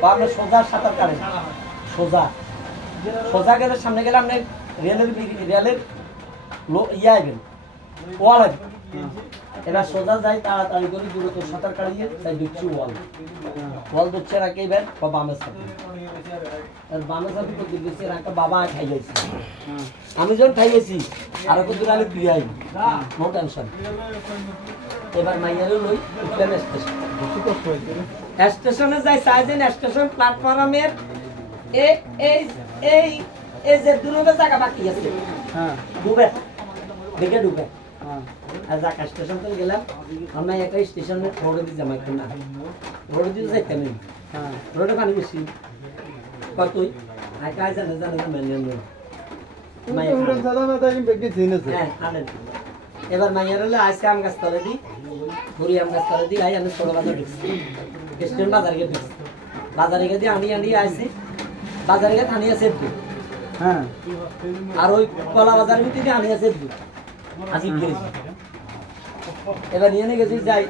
বা আপনি সোজা সাঁতার কাটেন, সোজা সোজা গেলে সামনে গেলে আপনি রেলের ইয়ে আসবেন, ওয়াল আসবেন। এবার সোজা যাই তাড়াতাড়ি করে দ্রুত সাঁতার কাটিয়ে তাই ঢুকছি ওয়াল, ওয়াল ধরছে রাখে এবার বামে সাথে বামে সাথে করতে গেছি রাখা বাবা খাই গেছি। আমি যখন খাই গেছি আরো কত দূর আগে ফিরে আই, নো টেনশন। এবার মাইয়ারও লই উঠলেন স্টেশন, স্টেশনে যাই সাইজেন স্টেশন প্ল্যাটফর্মের এই এই এই এই যে দুটো জায়গা বাকি আছে, হ্যাঁ ডুবে দেখে ডুবে। আর যাক স্টেশন থেকে গেলাম আমরা একটা স্টেশনের রোডে দিয়ে জামাই না রোডে দিয়ে যাইতে নেই, রোডে পানি বেশি কতই আর কাজ জানে জানে মেনে নেই। এবার মাইয়ার হলে আজকে আম গাছ তলে দিই, বুড়ি আম গাছ তলে দিই, আই আমি ছোট বাজার ঢুকছি, স্টেশন বাজারে গিয়ে ঢুকছি, বাজারে গিয়ে আনি আনি আসছি, বাজারে গিয়ে আনি আছে একটু, হ্যাঁ আর ওই কলা বাজারের ভিতরে আনি আছে একটু আসি গেছি। এবার নিয়ে গেছি যাই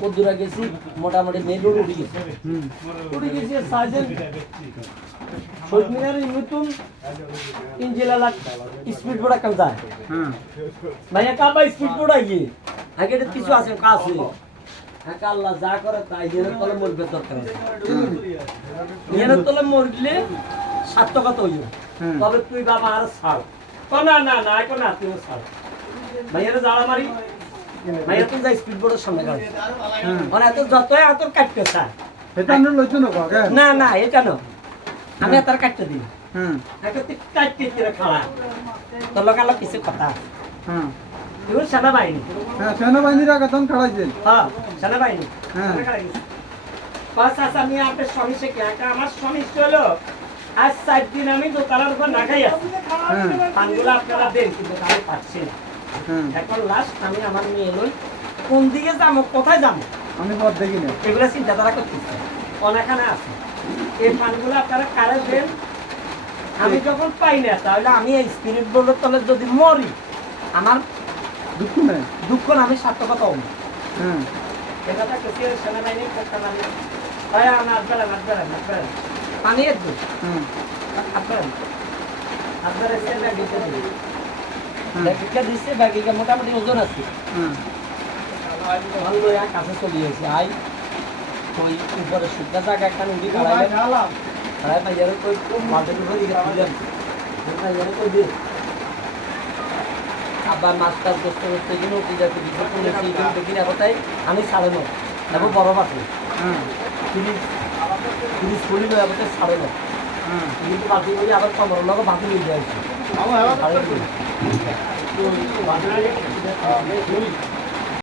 কদ্দুরা গেছি মোটামুটি মেন রোড উঠে গেছি, উঠে গেছি সাইজের শহীদ মিনারের নতুন ইঞ্জিলা স্পিড বোর্ড একটা যায়, ভাইয়া কাবা স্পিড বোর্ড আইয়ে আগে কিছু আছে কাজ হয়ে আল্লাহ যা করে তাই এর তলে মরবে দরকার আছে, এর তলে মরলে সার্থকতা হইব। তবে তুই বাবা আর ছাড়, না না না এখন না তুই ছাড়, ভাইয়ারে জ্বালা মারি ভাইয়া তুই যা স্পিড বোর্ডের সামনে গাড়ি মানে এত যতই এত কাটতে চায় না না এটা না আমি তার কাটতে দিই, কাটতে খাড়া তোর লোক আলো কিছু কথা সেনাবাহিনী, সেনাবাহিনীর আগে তখন খাড়াইছেন, হ্যাঁ সেনাবাহিনী আমি আপনার স্বামী শেখে আমার স্বামী হলো আজ 4 দিন আমি দোকানের উপর না খাই আছি, পানগুলো আপনারা দেন কিন্তু আমি পাচ্ছি না। এখন লাস্ট আমি আমার মেয়ে লই কোন দিকে যাবো কোথায় যাবো আমি পথ দেখি না, এগুলো চিন্তাধারা করতেছি অনেকখানে আছে। এই পানগুলো আপনারা কারে দেন, আমি যখন পাই না তাহলে আমি এই স্পিরিট বোর্ডের তলে যদি মরি আমার দুঃখ নেই, দুঃখ না আমি সার্থকতা হব। এটা কেসি সেনাবাহিনী করতে পারি ভাই আমার আসবেন পানি একটু আসবেন দিচ্ছে ব্যাগিকে মোটামুটি ওজন আছে ভালো কাছে চলে গেছে আই ওই উপরে শুকনা জায়গা একটা উঠি খাড়াই ভাইয়ারে কই মাঠের উপরে দিয়ে আবার মাছ টাছ করতে করতে গেলে উঠে যাচ্ছে দেখি কোথায় আমি ছাড়ে না এবং বরফ আছে তিরিশ ফুলি নয় আবার ছাড়ে না কিন্তু বাকি বলি আবার 15 লক্ষ বাকি নিয়ে যাচ্ছে